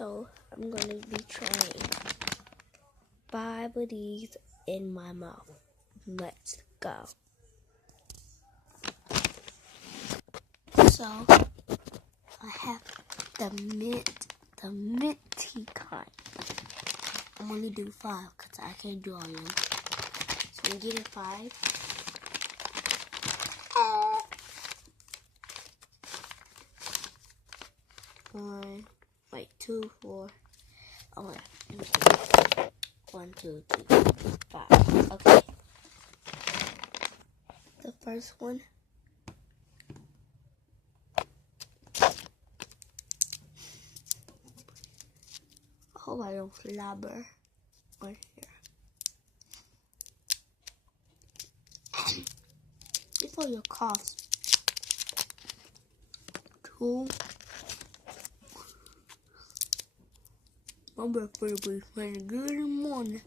So I'm going to be trying 5 of these in my mouth. Let's go. So I have the minty kind. I'm only do 5 because I can't do all of them. So I'm getting 5. One, wait, 2, 4. Oh, wait. 1, 2, 3, 5. Okay. The first one. I hope I don't slobber on here. Before your cough. 2. My breakfast will be feeling good in the morning.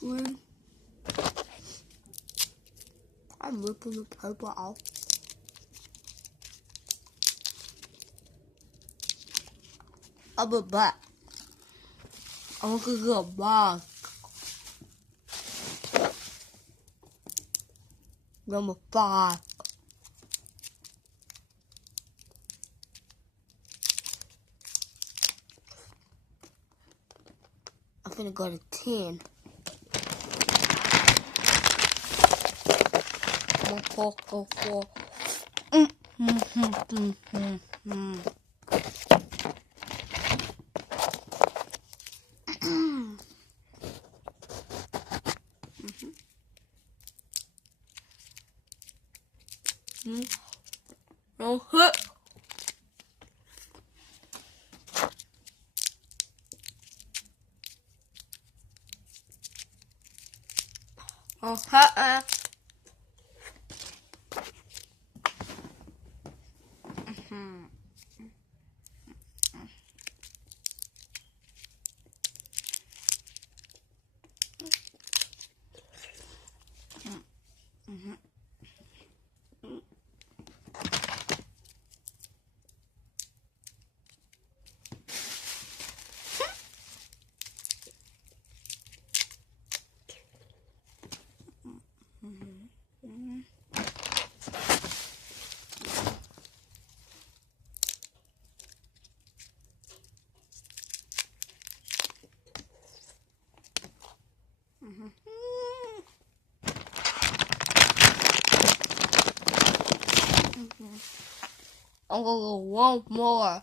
3. I'm ripping the paper off. I'll be back. I'm gonna get a bath. Number 5. I'm finna go to 10. I'm gonna go for. Don't hit. Oh, hit. I'm gonna go one more.